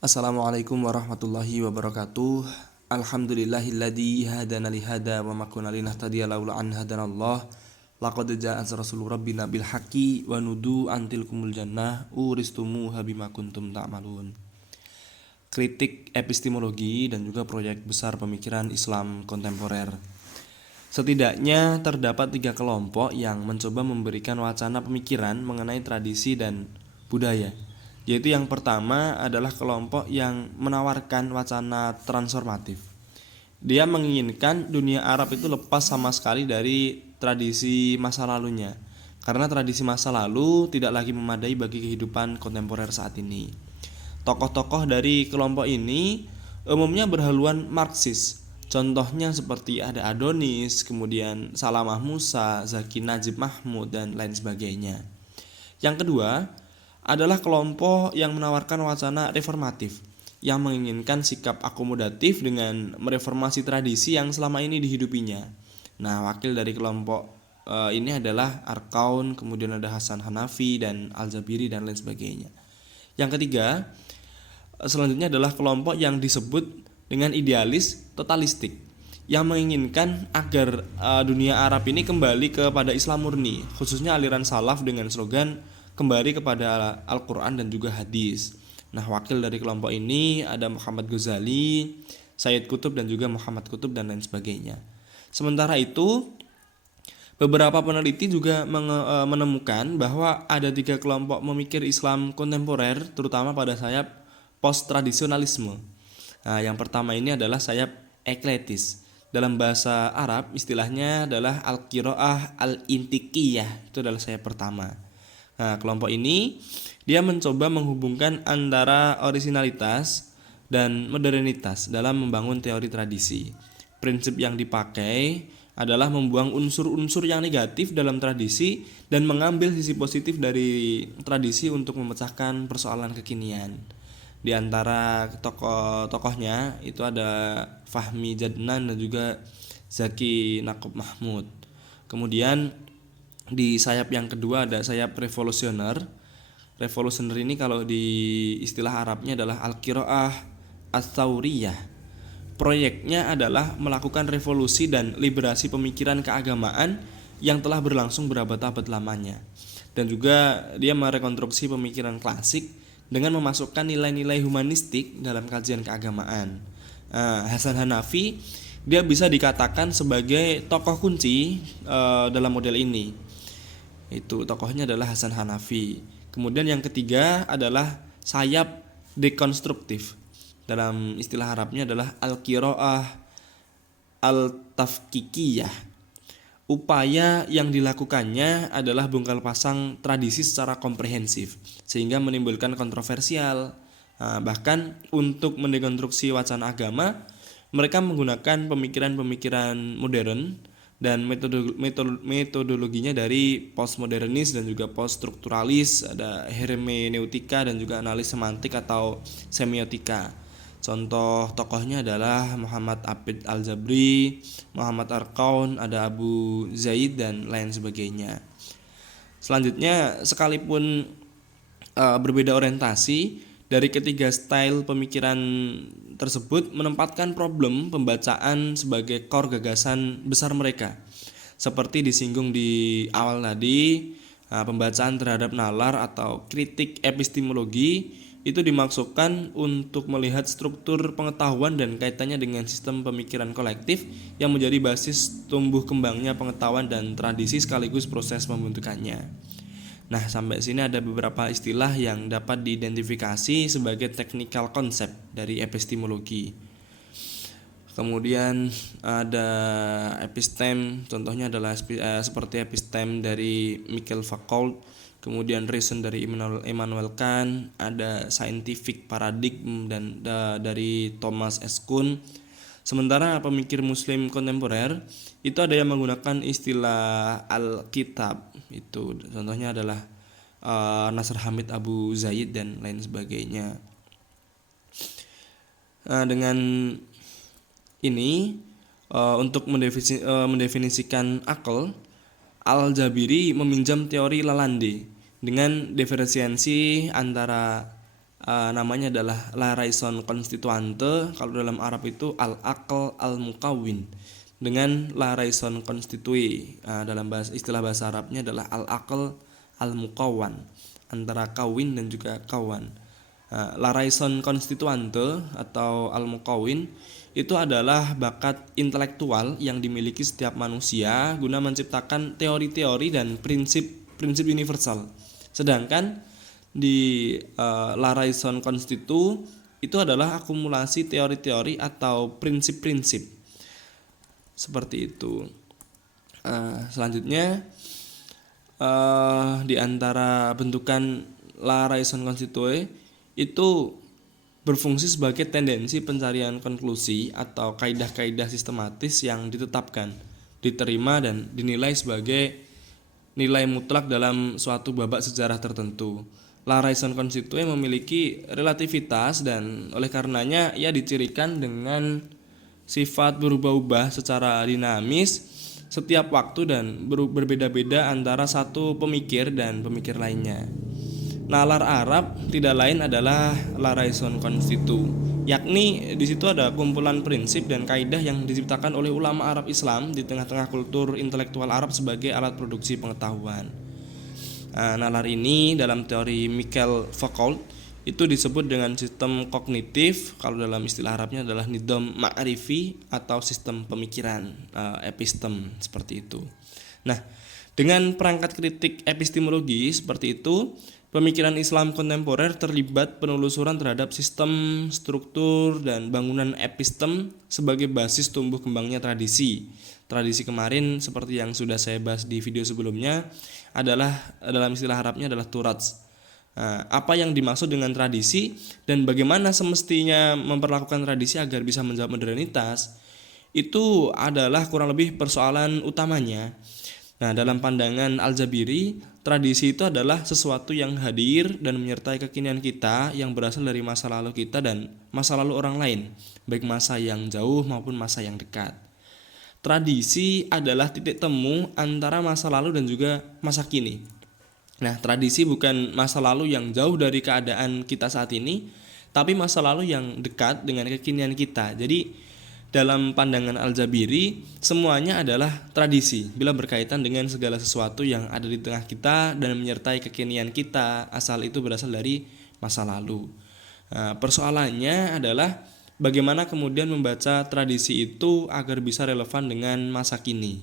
Assalamualaikum warahmatullahi wabarakatuh. Alhamdulillahilladzi hadana li hada wa ma kunna linahtadiya laula an hadanallah. Laqad ja'a rasulur rabbina bil haqqi wa nudu antilkumul jannah uristumuha bima kuntum ta'malun. Kritik epistemologi dan juga proyek besar pemikiran Islam kontemporer. Setidaknya terdapat 3 kelompok yang mencoba memberikan wacana pemikiran mengenai tradisi dan budaya. Yaitu yang pertama adalah kelompok yang menawarkan wacana transformatif. Dia menginginkan dunia Arab itu lepas sama sekali dari tradisi masa lalunya, karena tradisi masa lalu tidak lagi memadai bagi kehidupan kontemporer saat ini. Tokoh-tokoh dari kelompok ini umumnya berhaluan Marxis. Contohnya seperti ada Adonis, kemudian Salamah Musa, Zaki Najib Mahmud, dan lain sebagainya. Yang kedua adalah kelompok yang menawarkan wacana reformatif, yang menginginkan sikap akomodatif dengan mereformasi tradisi yang selama ini dihidupinya. Nah, wakil dari kelompok ini adalah Arkaun, kemudian ada Hasan Hanafi dan Al-Jabiri dan lain sebagainya. Yang ketiga, selanjutnya adalah kelompok yang disebut dengan idealis totalistik, yang menginginkan agar dunia Arab ini kembali kepada Islam murni, khususnya aliran salaf dengan slogan kembali kepada Al-Quran dan juga hadis. Nah, wakil dari kelompok ini ada Muhammad Ghazali, Sayyid Qutb dan juga Muhammad Qutb dan lain sebagainya. Sementara itu, beberapa peneliti juga menemukan bahwa ada 3 kelompok memikir Islam kontemporer, terutama pada sayap post-tradisionalisme. Nah, yang pertama ini adalah sayap ekletis. Dalam bahasa Arab istilahnya adalah al-qiraah al-intiqiyah. Itu adalah sayap pertama. Nah, kelompok ini dia mencoba menghubungkan antara orisinalitas dan modernitas dalam membangun teori tradisi. Prinsip yang dipakai adalah membuang unsur-unsur yang negatif dalam tradisi dan mengambil sisi positif dari tradisi untuk memecahkan persoalan kekinian. Di antara tokoh-tokohnya itu ada Fahmi Jadnan dan juga Zaki Naqib Mahmud. Kemudian di sayap yang kedua ada sayap revolusioner. Revolusioner ini kalau di istilah Arabnya adalah al-qiraah ats-tsauriyah. Proyeknya adalah melakukan revolusi dan liberasi pemikiran keagamaan yang telah berlangsung berabad-abad lamanya. Dan juga dia merekonstruksi pemikiran klasik dengan memasukkan nilai-nilai humanistik dalam kajian keagamaan. Hasan Hanafi dia bisa dikatakan sebagai tokoh kunci dalam model ini. Itu tokohnya adalah Hasan Hanafi. Kemudian yang ketiga adalah sayap dekonstruktif. Dalam istilah Arabnya adalah al-qiraah al-tafkikiyah. Upaya yang dilakukannya adalah bongkar pasang tradisi secara komprehensif sehingga menimbulkan kontroversial. Bahkan untuk mendekonstruksi wacana agama, mereka menggunakan pemikiran-pemikiran modern dan metodologinya dari postmodernis dan juga poststrukturalis, ada hermeneutika dan juga analis semantik atau semiotika. Contoh tokohnya adalah Muhammad Abid Al-Jabri, Muhammad Arkaun, ada Abu Zaid dan lain sebagainya. Selanjutnya, sekalipun berbeda orientasi, dari ketiga style pemikiran tersebut menempatkan problem pembacaan sebagai core gagasan besar mereka. Seperti disinggung di awal tadi, pembacaan terhadap nalar atau kritik epistemologi itu dimaksudkan untuk melihat struktur pengetahuan dan kaitannya dengan sistem pemikiran kolektif yang menjadi basis tumbuh kembangnya pengetahuan dan tradisi sekaligus proses pembentukannya. Nah, sampai sini ada beberapa istilah yang dapat diidentifikasi sebagai technical concept dari epistemologi. Kemudian ada episteme, contohnya adalah seperti episteme dari Michael Foucault. Kemudian reason dari Immanuel Kant, ada scientific paradigm dan dari Thomas S. Kuhn. Sementara pemikir muslim kontemporer itu ada yang menggunakan istilah al-kitab. Itu contohnya adalah Nasr Hamid Abu Zaid dan lain sebagainya. Dengan ini untuk mendefinisikan akal, Al-Jabiri meminjam teori Lalande dengan diferensiasi antara namanya adalah la raison constituante. Kalau dalam Arab itu al-aql al-mukawwin dengan la raison constituée. Dalam istilah bahasa Arabnya adalah al-aql al-mukawwan, antara kawin dan juga kawan. La raison constituante atau al-mukawwin itu adalah bakat intelektual yang dimiliki setiap manusia guna menciptakan teori-teori dan prinsip-prinsip universal. Sedangkan di La Raison Constitue itu adalah akumulasi teori-teori atau prinsip-prinsip seperti itu. Selanjutnya di antara bentukan La Raison Constitue itu berfungsi sebagai tendensi pencarian konklusi atau kaidah-kaidah sistematis yang ditetapkan, diterima dan dinilai sebagai nilai mutlak dalam suatu babak sejarah tertentu. La raison constituée memiliki relativitas dan oleh karenanya ia dicirikan dengan sifat berubah-ubah secara dinamis setiap waktu dan berbeda-beda antara satu pemikir dan pemikir lainnya. Nalar Arab tidak lain adalah La Raison Constitue, yakni di situ ada kumpulan prinsip dan kaidah yang diciptakan oleh ulama Arab Islam di tengah-tengah kultur intelektual Arab sebagai alat produksi pengetahuan. Nalar ini dalam teori Michael Foucault itu disebut dengan sistem kognitif, kalau dalam istilah Arabnya adalah nidam ma'rifi atau sistem pemikiran, epistem seperti itu. Nah, dengan perangkat kritik epistemologi seperti itu, pemikiran Islam kontemporer terlibat penelusuran terhadap sistem, struktur, dan bangunan epistem sebagai basis tumbuh kembangnya tradisi. Tradisi kemarin seperti yang sudah saya bahas di video sebelumnya adalah dalam istilah Arabnya adalah turats. Apa yang dimaksud dengan tradisi dan bagaimana semestinya memperlakukan tradisi agar bisa menjawab modernitas itu adalah kurang lebih persoalan utamanya. Nah, dalam pandangan Al-Jabiri, tradisi itu adalah sesuatu yang hadir dan menyertai kekinian kita yang berasal dari masa lalu kita dan masa lalu orang lain, baik masa yang jauh maupun masa yang dekat. Tradisi adalah titik temu antara masa lalu dan juga masa kini. Nah, tradisi bukan masa lalu yang jauh dari keadaan kita saat ini, tapi masa lalu yang dekat dengan kekinian kita. Jadi, dalam pandangan Al-Jabiri, semuanya adalah tradisi bila berkaitan dengan segala sesuatu yang ada di tengah kita dan menyertai kekinian kita, asal itu berasal dari masa lalu. Persoalannya adalah bagaimana kemudian membaca tradisi itu agar bisa relevan dengan masa kini.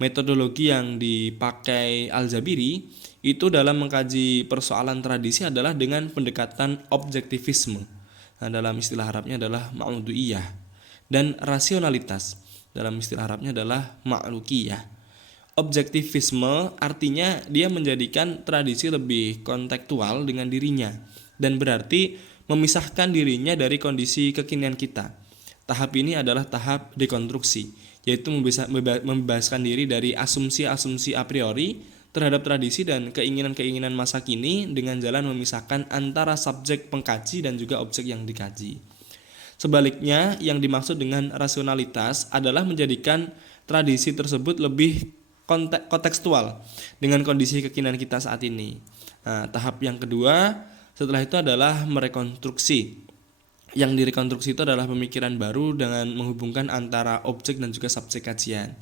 Metodologi yang dipakai Al-Jabiri itu dalam mengkaji persoalan tradisi adalah dengan pendekatan objektivisme. Dalam istilah Arabnya adalah ma'udhu'iyah. Dan rasionalitas dalam istilah Arabnya adalah ma'lukiyah. Objektivisme artinya dia menjadikan tradisi lebih kontekstual dengan dirinya dan berarti memisahkan dirinya dari kondisi kekinian kita. Tahap ini adalah tahap dekonstruksi, yaitu membebaskan diri dari asumsi-asumsi a priori terhadap tradisi dan keinginan-keinginan masa kini dengan jalan memisahkan antara subjek pengkaji dan juga objek yang dikaji. Sebaliknya, yang dimaksud dengan rasionalitas adalah menjadikan tradisi tersebut lebih kontekstual dengan kondisi kekinian kita saat ini. Tahap yang kedua setelah itu adalah merekonstruksi. Yang direkonstruksi itu adalah pemikiran baru dengan menghubungkan antara objek dan juga subjek kajian.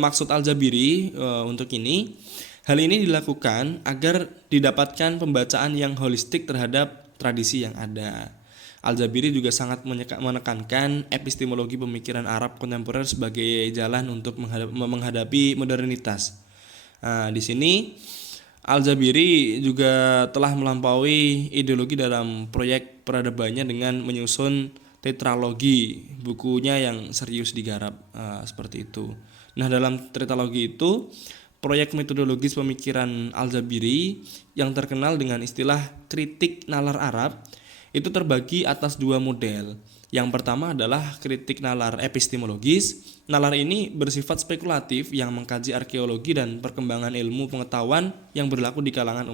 Maksud Al-Jabiri untuk ini, hal ini dilakukan agar didapatkan pembacaan yang holistik terhadap tradisi yang ada. Al-Jabiri juga sangat menekankan epistemologi pemikiran Arab kontemporer sebagai jalan untuk menghadapi modernitas. Di sini Al-Jabiri juga telah melampaui ideologi dalam proyek peradabannya dengan menyusun tetralogi, bukunya yang serius digarap seperti itu. Nah, dalam tetralogi itu proyek metodologis pemikiran Al-Jabiri yang terkenal dengan istilah kritik nalar Arab itu terbagi atas dua model. Yang pertama adalah kritik nalar epistemologis. Nalar ini bersifat spekulatif yang mengkaji arkeologi dan perkembangan ilmu pengetahuan yang berlaku di kalangan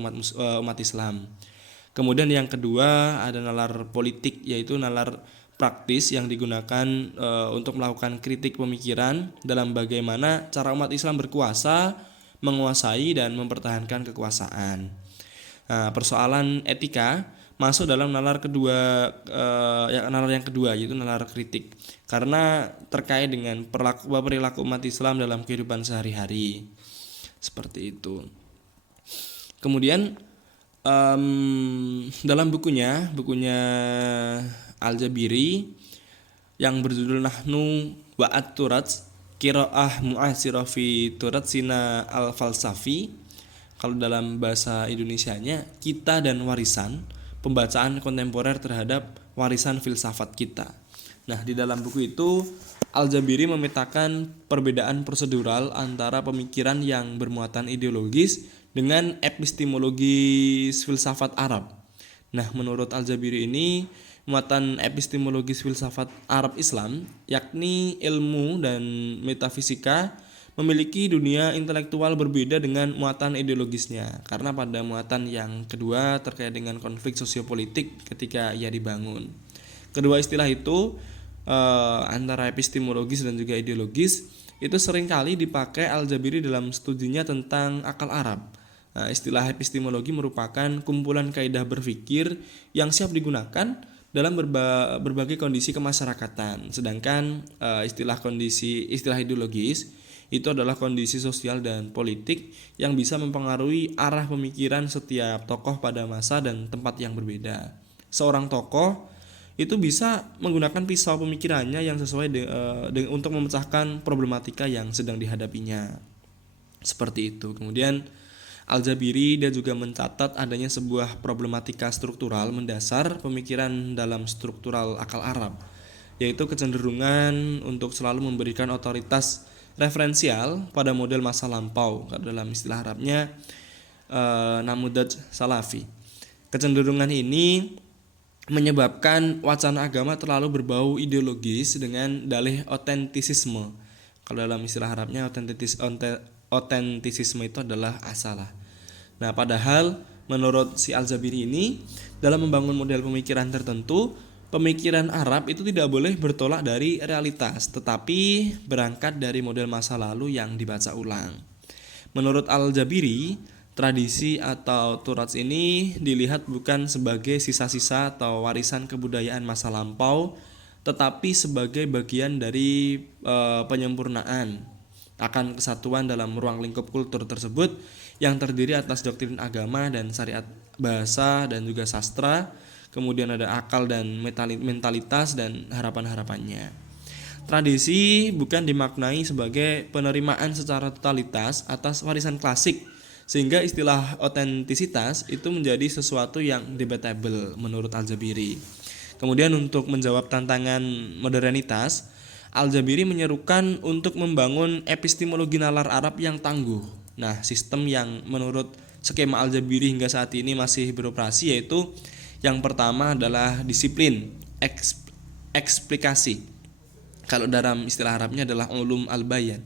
umat Islam. Kemudian yang kedua ada nalar politik, yaitu nalar praktis yang digunakan untuk melakukan kritik pemikiran dalam bagaimana cara umat Islam berkuasa, menguasai dan mempertahankan kekuasaan. Persoalan etika masuk dalam nalar kedua, nalar yang kedua, yaitu nalar kritik, karena terkait dengan perilaku umat Islam dalam kehidupan sehari-hari, seperti itu. Kemudian dalam bukunya Al-Jabiri yang berjudul Nahnu wa at-Turats Qiraah Mu'asirah fi Turatsina al-Falsafi, kalau dalam bahasa Indonesianya kita dan warisan, pembacaan kontemporer terhadap warisan filsafat kita. Nah, di dalam buku itu Al-Jabiri memetakan perbedaan prosedural antara pemikiran yang bermuatan ideologis dengan epistemologis filsafat Arab. Nah, menurut Al-Jabiri ini, muatan epistemologis filsafat Arab Islam, yakni ilmu dan metafisika, memiliki dunia intelektual berbeda dengan muatan ideologisnya, karena pada muatan yang kedua terkait dengan konflik sosiopolitik ketika ia dibangun. Kedua istilah itu antara epistemologis dan juga ideologis itu seringkali dipakai Al-Jabiri dalam studinya tentang akal Arab. Nah, istilah epistemologi merupakan kumpulan kaidah berpikir yang siap digunakan dalam berbagai kondisi kemasyarakatan, sedangkan istilah ideologis itu adalah kondisi sosial dan politik yang bisa mempengaruhi arah pemikiran setiap tokoh pada masa dan tempat yang berbeda. Seorang tokoh itu bisa menggunakan pisau pemikirannya yang sesuai untuk memecahkan problematika yang sedang dihadapinya. Seperti itu. Kemudian Al-Jabiri dia juga mencatat adanya sebuah problematika struktural mendasar pemikiran dalam struktural akal Arab, yaitu kecenderungan untuk selalu memberikan otoritas referensial pada model masa lampau, dalam istilah Arabnya namudaj salafi. Kecenderungan ini menyebabkan wacana agama terlalu berbau ideologis dengan dalih otentisisme. Kalau dalam istilah Arabnya otentisisme itu adalah asalah. Nah, padahal menurut si Al-Jabiri ini, dalam membangun model pemikiran tertentu, pemikiran Arab itu tidak boleh bertolak dari realitas, tetapi berangkat dari model masa lalu yang dibaca ulang. Menurut Al-Jabiri, tradisi atau turats ini dilihat bukan sebagai sisa-sisa atau warisan kebudayaan masa lampau, tetapi sebagai bagian dari penyempurnaan akan kesatuan dalam ruang lingkup kultur tersebut yang terdiri atas doktrin agama dan syariat, bahasa dan juga sastra. Kemudian ada akal dan mentalitas dan harapan-harapannya. Tradisi bukan dimaknai sebagai penerimaan secara totalitas atas warisan klasik, sehingga istilah otentisitas itu menjadi sesuatu yang debatable menurut Al-Jabiri. Kemudian untuk menjawab tantangan modernitas, Al-Jabiri menyerukan untuk membangun epistemologi nalar Arab yang tangguh. Nah, sistem yang menurut skema Al-Jabiri hingga saat ini masih beroperasi yaitu yang pertama adalah disiplin eksplikasi. Kalau dalam istilah Arabnya adalah ulum al-bayan.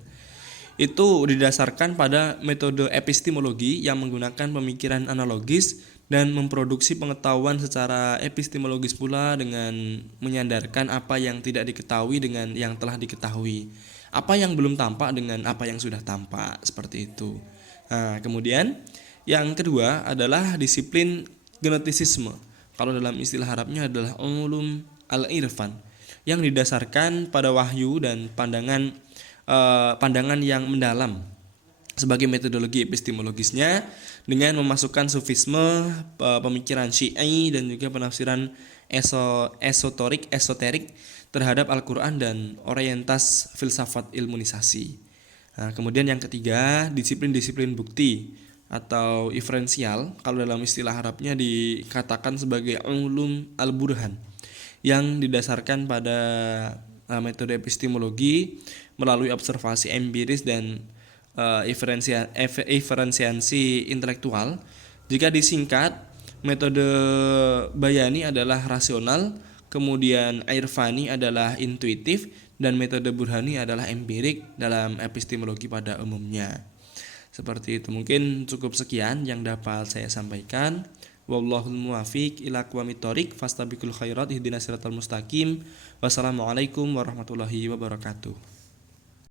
Itu didasarkan pada metode epistemologi yang menggunakan pemikiran analogis dan memproduksi pengetahuan secara epistemologis pula dengan menyandarkan apa yang tidak diketahui dengan yang telah diketahui, apa yang belum tampak dengan apa yang sudah tampak, seperti itu. Nah, kemudian yang kedua adalah disiplin genotisisme. Kalau dalam istilah Arabnya adalah ulum al-irfan yang didasarkan pada wahyu dan pandangan yang mendalam sebagai metodologi epistemologisnya dengan memasukkan sufisme, pemikiran Syi'i dan juga penafsiran esoterik terhadap Al-Quran dan orientas filsafat ilmunisasi. Nah, kemudian yang ketiga, disiplin-disiplin bukti atau inferensial, kalau dalam istilah Arabnya dikatakan sebagai ulum al-burhan yang didasarkan pada metode epistemologi melalui observasi empiris dan inferensiasi intelektual. Jika disingkat, metode bayani adalah rasional, kemudian irfani adalah intuitif, dan metode burhani adalah empirik dalam epistemologi pada umumnya. Seperti itu, mungkin cukup sekian yang dapat saya sampaikan. Wallahul muwaffiq ila aqwamit thoriq fastabiqul khairat ihdinas siratal mustaqim. Wassalamualaikum warahmatullahi wabarakatuh.